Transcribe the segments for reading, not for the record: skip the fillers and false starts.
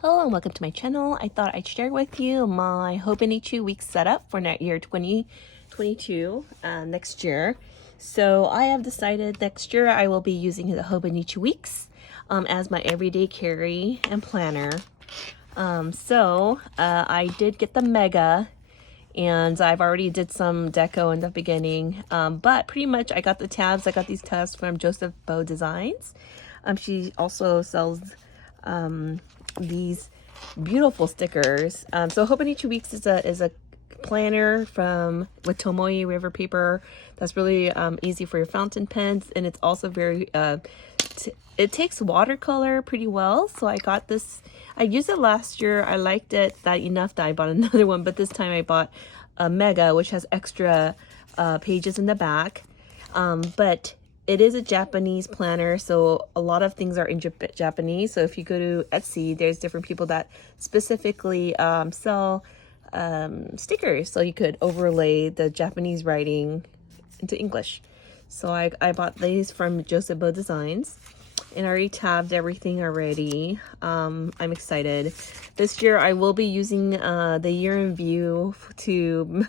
Hello and welcome to my channel. I thought I'd share with you my Hobonichi Weeks setup for net year 2022 next year. So I have decided next year I will be using the Hobonichi Weeks as my everyday carry and planner. I did get the Mega, and I've already did some deco in the beginning, but pretty much I got the tabs. I got these tabs from JosephineBowDesigns. She also sells these beautiful stickers. So Hobonichi Weeks is a planner with Tomoe River paper that's really easy for your fountain pens, and it's also very it takes watercolor pretty well. So I got this. I used it last year. I liked it enough that I bought another one, but this time I bought a Mega, which has extra pages in the back. But it is a Japanese planner, so a lot of things are in Japanese. So if you go to Etsy, there's different people that specifically sell stickers, so you could overlay the Japanese writing into English. So I bought these from JosephineBowDesigns, and I already tabbed everything already. I'm excited. This year I will be using the year in view to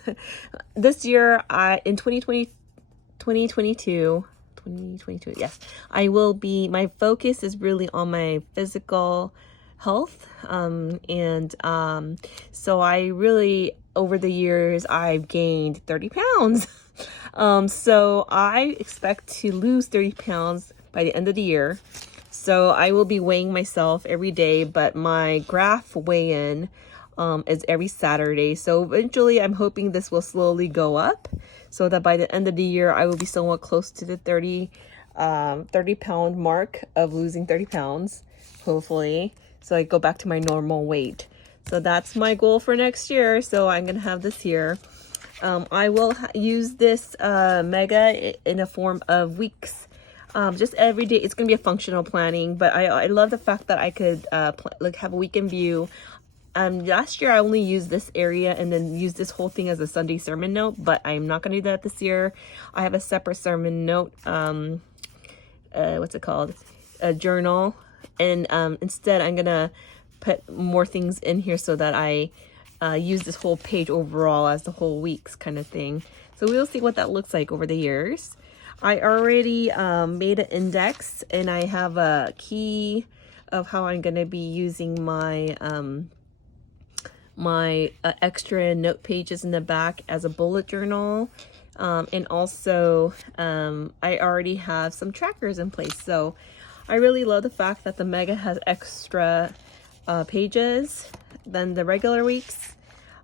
this year in 2022, yes, I will be, my focus is really on my physical health, so I really, over the years, I've gained 30 pounds. So I expect to lose 30 pounds by the end of the year. So I will be weighing myself every day, but my graph weigh-in is every Saturday. So eventually I'm hoping this will slowly go up, so that by the end of the year I will be somewhat close to the 30 pound mark of losing 30 pounds, hopefully, so I go back to my normal weight. So that's my goal for next year. So I'm gonna have this here. I will use this Mega in a form of weeks. Just every day. It's gonna be a functional planning, but I love the fact that I could have a weekend view. Last year I only used this area and then used this whole thing as a Sunday sermon note, but I'm not going to do that this year. I have a separate sermon note, what's it called? A journal. And instead I'm going to put more things in here so that I use this whole page overall as the whole week's kind of thing. So we'll see what that looks like over the years. I already made an index, and I have a key of how I'm going to be using my extra note pages in the back as a bullet journal, and also I already have some trackers in place. So I really love the fact that the Mega has extra pages than the regular weeks.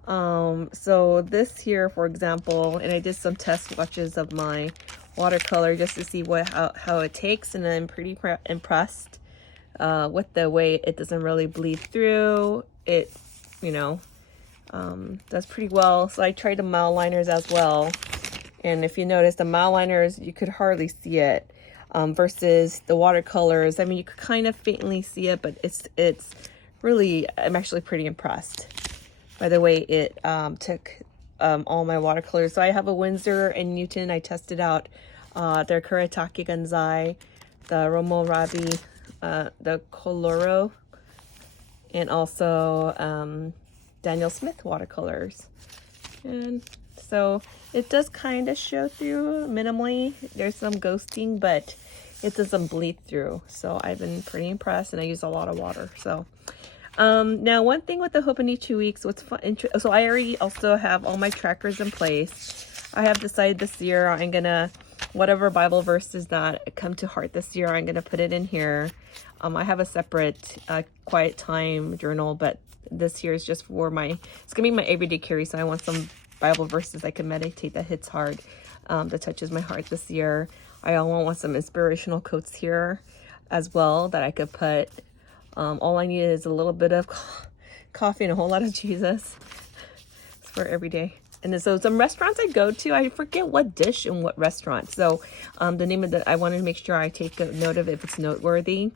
So this here, for example, and I did some test swatches of my watercolor just to see how it takes, and I'm pretty impressed with the way it doesn't really bleed through. It, does pretty well. So I tried the mile liners as well, and if you notice, the mile liners, you could hardly see it, versus the watercolors. I mean, you could kind of faintly see it, but it's really, I'm actually pretty impressed by the way it took all my watercolors. So I have a Winsor and Newton. I tested out their Kuretake Ganzai, the Romo Rabi, the Coloro, and also Daniel Smith watercolors. And so it does kind of show through minimally. There's some ghosting, but it doesn't bleed through. So I've been pretty impressed, and I use a lot of water. So now one thing with the Hobonichi Weeks, what's fun, so I already also have all my trackers in place. I have decided this year I'm gonna, whatever Bible verses that come to heart this year, I'm gonna put it in here. I have a separate quiet time journal, but this year is just for it's gonna be my everyday carry. So I want some Bible verses I can meditate that hits hard, that touches my heart this year. I also want some inspirational quotes here as well that I could put. All I need is a little bit of coffee and a whole lot of Jesus. It's for every day. And then, so some restaurants I go to, I forget what dish and what restaurant. So the name of I wanted to make sure I take a note of it if it's noteworthy.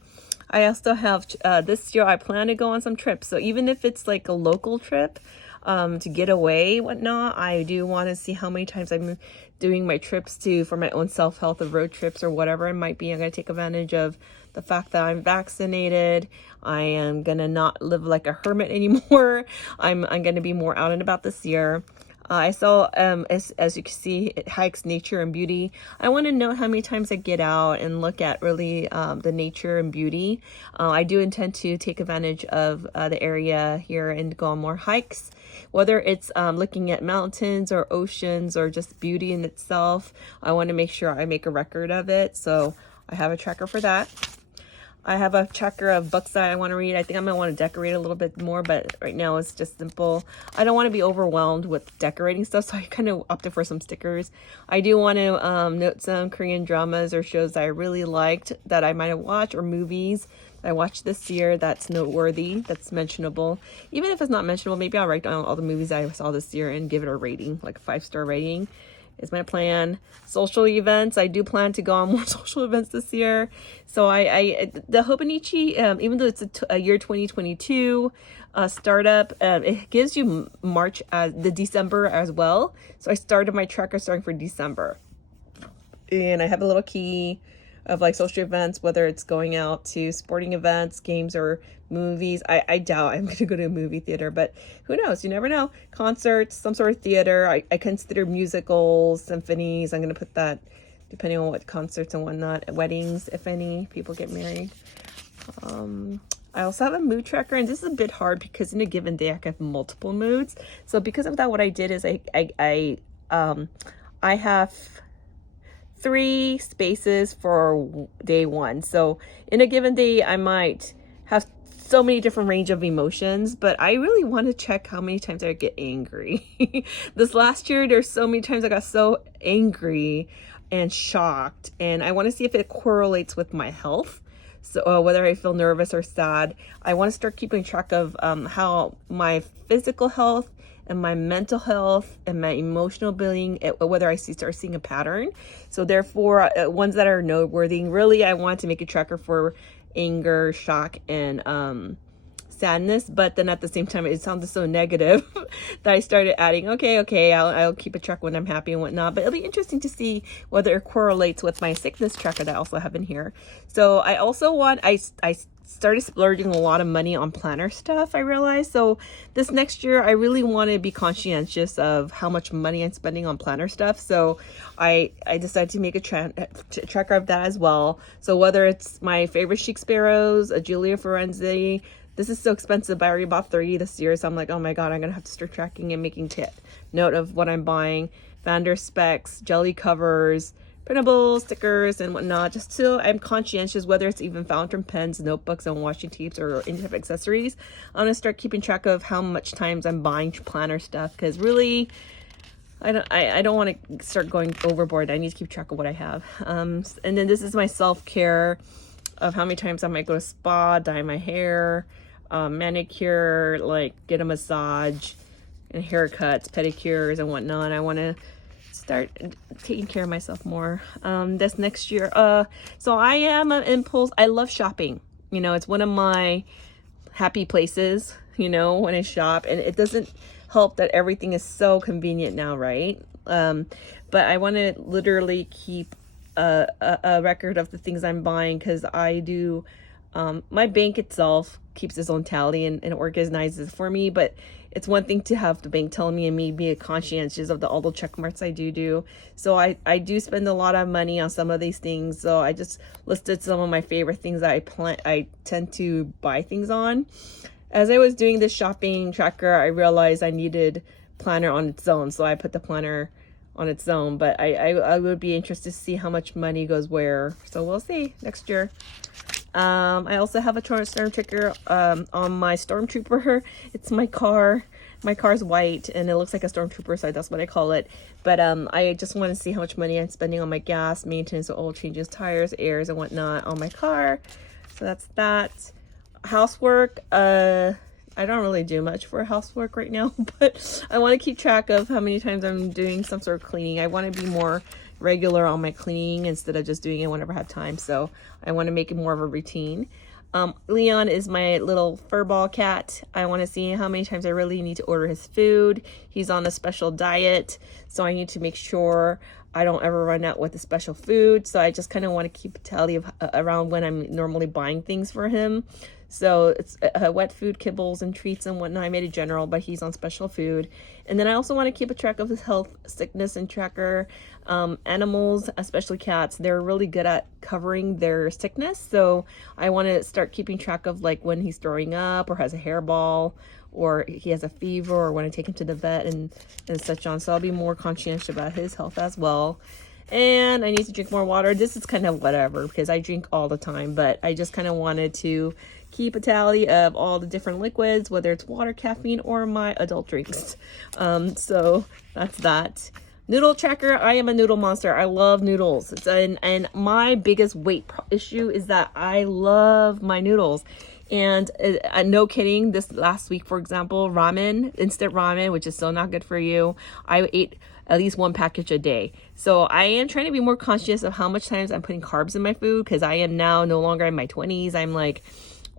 I also have, this year I plan to go on some trips. So even if it's like a local trip to get away, whatnot, I do want to see how many times I'm doing my trips for my own self-help, of road trips or whatever it might be. I'm going to take advantage of the fact that I'm vaccinated. I am gonna not live like a hermit anymore. I'm gonna be more out and about this year. I saw, as you can see, it hikes nature and beauty. I want to know how many times I get out and look at really the nature and beauty. I do intend to take advantage of the area here and go on more hikes, whether it's looking at mountains or oceans or just beauty in itself. I want to make sure I make a record of it. So I have a tracker for that. I have a tracker of books that I want to read. I think I'm going to want to decorate a little bit more, but right now it's just simple. I don't want to be overwhelmed with decorating stuff, so I kind of opted for some stickers. I do want to note some Korean dramas or shows that I really liked that I might have watched, or movies I watched this year that's noteworthy, that's mentionable. Even if it's not mentionable, maybe I'll write down all the movies I saw this year and give it a rating, like a 5-star rating. Is my plan. Social events, I do plan to go on more social events this year. So the Hobonichi, even though it's a year 2022 startup, it gives you March as the December as well. So I started my tracker starting for December, and I have a little key of like social events, whether it's going out to sporting events, games, or movies. I doubt I'm going to go to a movie theater, but who knows? You never know. Concerts, some sort of theater. I consider musicals, symphonies. I'm going to put that depending on what concerts and whatnot. Weddings, if any, people get married. I also have a mood tracker, and this is a bit hard because in a given day I can have multiple moods. So because of that, what I did is I have 3 spaces for day 1. So in a given day, I might have so many different range of emotions, but I really want to check how many times I get angry. This last year, there's so many times I got so angry and shocked, and I want to see if it correlates with my health. So whether I feel nervous or sad, I want to start keeping track of how my physical health and my mental health and my emotional being, whether I start seeing a pattern. So therefore, ones that are noteworthy, really I want to make a tracker for anger, shock, and sadness. But then at the same time, it sounded so negative that I started adding, okay, I'll keep a track when I'm happy and whatnot. But it'll be interesting to see whether it correlates with my sickness tracker that I also have in here. So I also want, I started splurging a lot of money on planner stuff, I realized. So this next year, I really want to be conscientious of how much money I'm spending on planner stuff. So I decided to make a tracker of that as well. So whether it's my favorite Chic Sparrows, a Julia Forenzi, this is so expensive, but I already bought 30 this year. So I'm like, oh my God, I'm going to have to start tracking and making note of what I'm buying. Vander Specs, jelly covers, printables, stickers, and whatnot, just so I'm conscientious, whether it's even fountain pens, notebooks, and washi tapes, or any type of accessories. I'm gonna start keeping track of how much times I'm buying planner stuff, because really, I don't want to start going overboard. I need to keep track of what I have. And then this is my self-care of how many times I might go to spa, dye my hair, manicure, like get a massage, and haircuts, pedicures, and whatnot. I want to start taking care of myself more this next year. So I am an impulse. I love shopping. You know, it's one of my happy places, you know, when I shop, and it doesn't help that everything is so convenient now, right? But I want to literally keep a record of the things I'm buying, because I do, my bank itself keeps its own tally and organizes for me, but it's one thing to have the bank tell me and me be conscientious of all the check marks I do. So I do spend a lot of money on some of these things. So I just listed some of my favorite things that I tend to buy things on. As I was doing this shopping tracker, I realized I needed planner on its own. So I put the planner on its own, but I would be interested to see how much money goes where. So we'll see next year. I also have a storm tracker on my Stormtrooper. It's my car. My car's white and it looks like a Stormtrooper, so that's what I call it. But I just want to see how much money I'm spending on my gas, maintenance, oil changes, tires, airs, and whatnot on my car. So that's that. Housework. I don't really do much for housework right now, but I want to keep track of how many times I'm doing some sort of cleaning. I want to be more regular on my cleaning instead of just doing it whenever I have time. So I want to make it more of a routine. Leon is my little furball cat. I want to see how many times I really need to order his food. He's on a special diet, so I need to make sure I don't ever run out with a special food. So I just kind of want to keep a tally of around when I'm normally buying things for him. So it's wet food, kibbles, and treats and whatnot. I made a general, but he's on special food. And then I also want to keep a track of his health, sickness, and tracker. Animals, especially cats, they're really good at covering their sickness. So I want to start keeping track of like when he's throwing up or has a hairball or he has a fever or when I take him to the vet and such on. So I'll be more conscientious about his health as well. And I need to drink more water. This is kind of whatever because I drink all the time, but I just kind of wanted to keep a tally of all the different liquids, whether it's water, caffeine, or my adult drinks. So that's that. Noodle tracker. I am a noodle monster. I love noodles. And my biggest weight issue is that I love my noodles. And no kidding, this last week, for example, ramen, instant ramen, which is so not good for you. I ate at least one package a day. So I am trying to be more conscious of how much times I'm putting carbs in my food because I am now no longer in my 20s. I'm like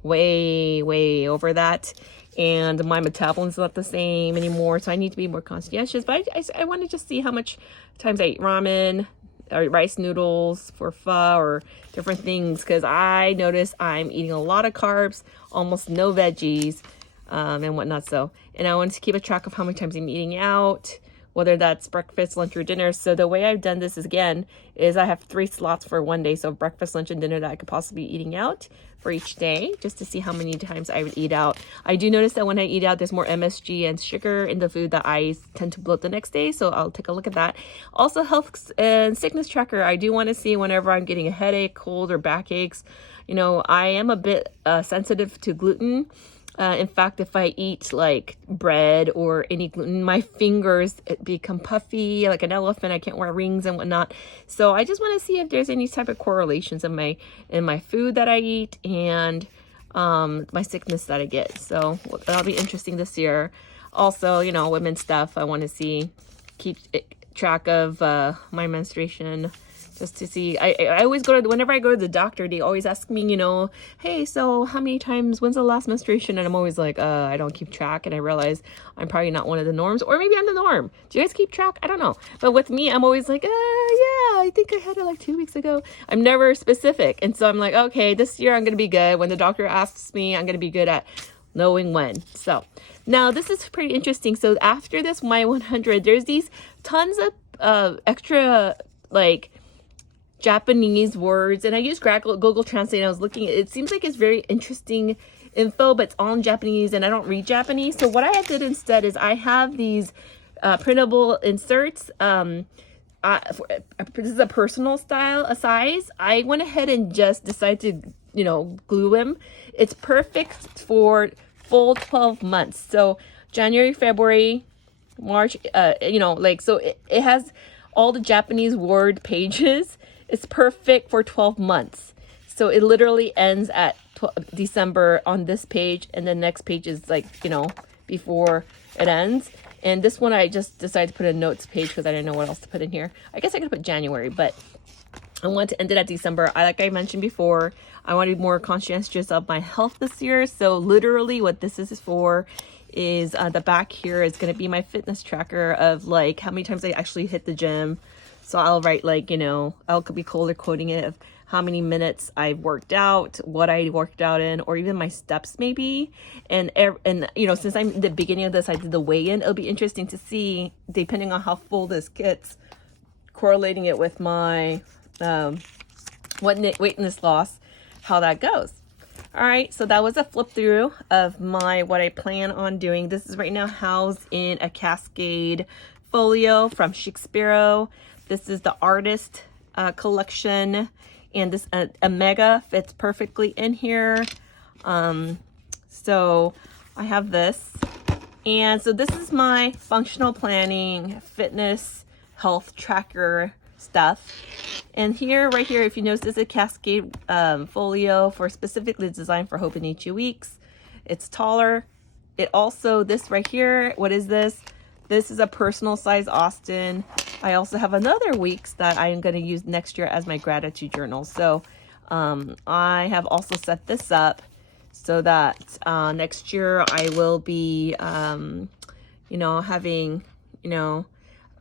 way over that. And my metabolism is not the same anymore. So I need to be more conscientious. But I want to just see how much times I eat ramen or rice noodles for pho or different things. Because I notice I'm eating a lot of carbs, almost no veggies and whatnot. So, and I want to keep a track of how many times I'm eating out, whether that's breakfast, lunch, or dinner. So the way I've done this is I have 3 slots for one day. So breakfast, lunch, and dinner that I could possibly be eating out for each day, just to see how many times I would eat out. I do notice that when I eat out, there's more MSG and sugar in the food that I tend to bloat the next day. So I'll take a look at that. Also, health and sickness tracker. I do want to see whenever I'm getting a headache, cold, or backaches. You know, I am a bit sensitive to gluten. In fact, if I eat like bread or any gluten, my fingers become puffy like an elephant. I can't wear rings and whatnot. So I just want to see if there's any type of correlations in my food that I eat and my sickness that I get. So that'll be interesting this year. Also, you know, women's stuff. I want to keep track of my menstruation. Just to see, I always whenever I go to the doctor, they always ask me, you know, hey, so how many times, when's the last menstruation? And I'm always like, I don't keep track. And I realize I'm probably not one of the norms, or maybe I'm the norm. Do you guys keep track? I don't know. But with me, I'm always like, yeah, I think I had it like 2 weeks ago. I'm never specific. And so I'm like, okay, this year I'm going to be good. When the doctor asks me, I'm going to be good at knowing when. So now this is pretty interesting. So after this, my 100, there's these tons of extra, like, Japanese words, and I used Google Translate and I was looking. It seems like it's very interesting info, but it's all in Japanese and I don't read Japanese. So what I did instead is I have these printable inserts. This is a personal size. I went ahead and just decided to, you know, glue them. It's perfect for full 12 months. So January, February, March, you know, like, so it has all the Japanese word pages. It's perfect for 12 months. So it literally ends at December on this page. And the next page is like, you know, before it ends. And this one, I just decided to put a notes page because I didn't know what else to put in here. I guess I could put January, but I want to end it at December. Like I mentioned before, I want to be more conscientious of my health this year. So literally what this is for is the back here is going to be my fitness tracker of like how many times I actually hit the gym. So I'll write like, you know, I'll be color coding it of how many minutes I've worked out, what I worked out in, or even my steps maybe. And you know, since I'm at the beginning of this, I did the weigh-in. It'll be interesting to see, depending on how full this gets, correlating it with my weight loss, how that goes. All right, so that was a flip through of what I plan on doing. This is right now housed in a Cascade folio from Shakespeare. This is the artist collection, and this a mega fits perfectly in here. So I have this, and so this is my functional planning, fitness, health tracker stuff. And here, right here, if you notice, this is a Cascade folio specifically designed for Hobonichi Weeks. It's taller. It also, this right here, what is this? This is a personal size Austin. I also have another Weeks that I'm going to use next year as my gratitude journal. So I have also set this up so that next year I will be, you know, having, you know,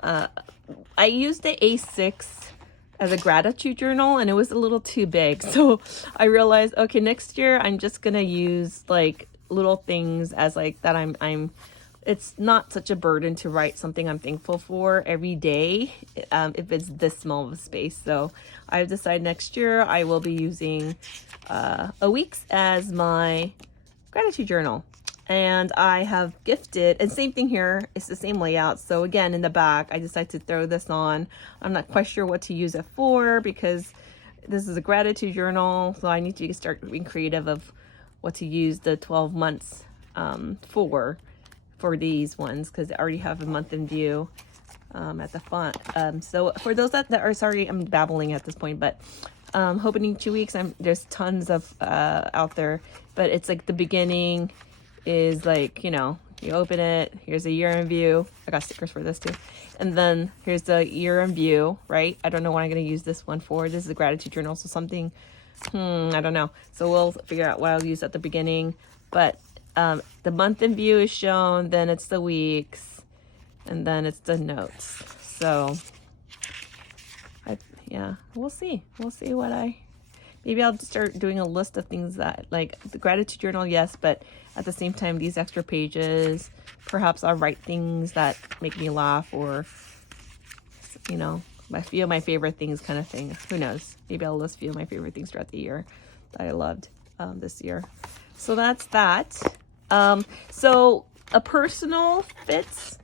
I used the A6 as a gratitude journal and it was a little too big. So I realized, okay, next year I'm just gonna use like little things as like that it's not such a burden to write something I'm thankful for every day if it's this small of a space. So I've decided next year I will be using a week's as my gratitude journal. And I have gifted, and same thing here, it's the same layout. So again, in the back, I decided to throw this on. I'm not quite sure what to use it for because this is a gratitude journal. So I need to start being creative of what to use the 12 months for these ones, because I already have a month in view at the font. So for those that are, sorry, I'm babbling at this point, but Hobonichi Weeks, there's tons of out there, but it's like the beginning is like, you know, you open it, here's a year in view. I got stickers for this too. And then here's the year in view, right? I don't know what I'm going to use this one for. This is a gratitude journal, so something, I don't know. So we'll figure out what I'll use at the beginning. But the month in view is shown, then it's the weeks, and then it's the notes. So yeah, we'll see. We'll see what maybe I'll start doing a list of things that, like the gratitude journal, yes, but at the same time, these extra pages, perhaps I'll write things that make me laugh or, you know, a few of my favorite things kind of thing. Who knows? Maybe I'll list a few of my favorite things throughout the year that I loved this year. So that's that. So a personal fits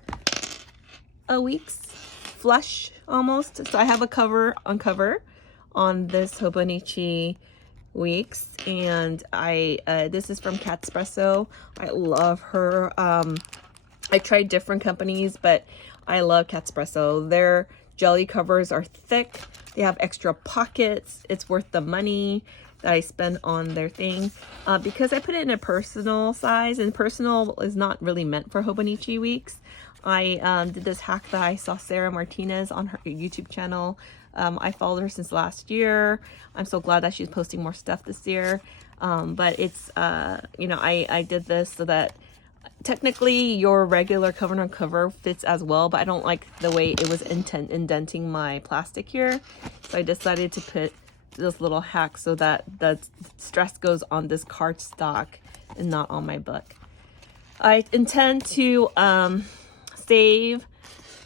a week's flush almost. So I have a cover on this Hobonichi Weeks, and this is from Catspresso. I love her. I tried different companies, but I love Catspresso. Their jelly covers are thick. They have extra pockets. It's worth the money that I spend on their thing. Because I put it in a personal size, and personal is not really meant for Hobonichi Weeks. I did this hack that I saw Sarah Martinez on her YouTube channel. I followed her since last year. I'm so glad that she's posting more stuff this year. But it's, you know, I did this so that technically your regular cover on cover fits as well, but I don't like the way it was indenting my plastic here. So I decided to put this little hack so that the stress goes on this cardstock and not on my book. I intend to save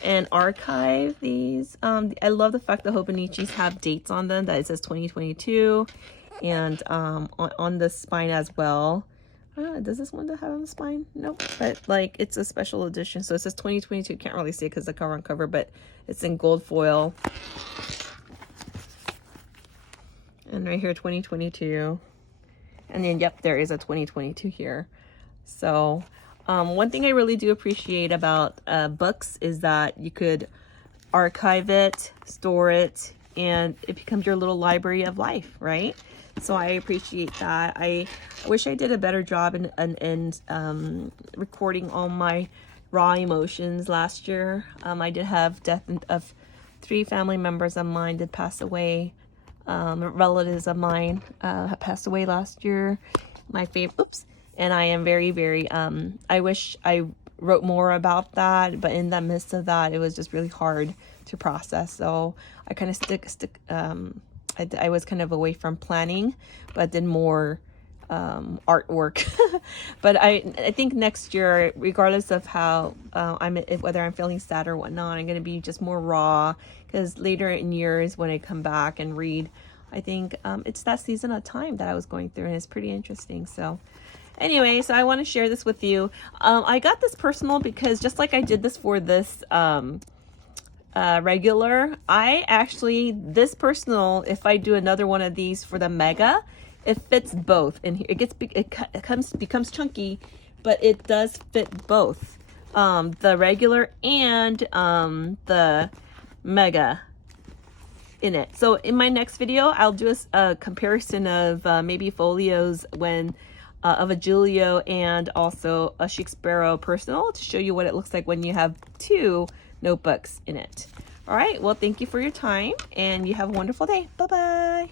and archive these. I love the fact that Hobonichis have dates on them, that it says 2022, and on the spine as well. Does this one have on the spine? Nope. But like, it's a special edition, so it says 2022. Can't really see it because the cover on cover, but it's in gold foil. And right here, 2022. And then, yep, there is a 2022 here. So one thing I really do appreciate about books is that you could archive it, store it, and it becomes your little library of life, right? So I appreciate that. I wish I did a better job in recording all my raw emotions last year. I did have death of 3 family members of mine did pass away. Relatives of mine passed away last year. My favorite, and I am very, very, I wish I wrote more about that, but in the midst of that, it was just really hard to process. So I kind of I was kind of away from planning, but did more artwork. But I think next year, regardless of how whether I'm feeling sad or whatnot, I'm going to be just more raw, because later in years when I come back and read, I think it's that season of time that I was going through, and it's pretty interesting. So anyway, so I want to share this with you. I got this personal because just like I did this for this regular, this personal, if I do another one of these for the mega, it fits both, and it becomes chunky, but it does fit both the regular and the mega in it. So in my next video, I'll do a comparison of maybe folios of a Julio and also a Shakespeare personal, to show you what it looks like when you have 2 notebooks in it. All right, well, thank you for your time, and you have a wonderful day. Bye-bye.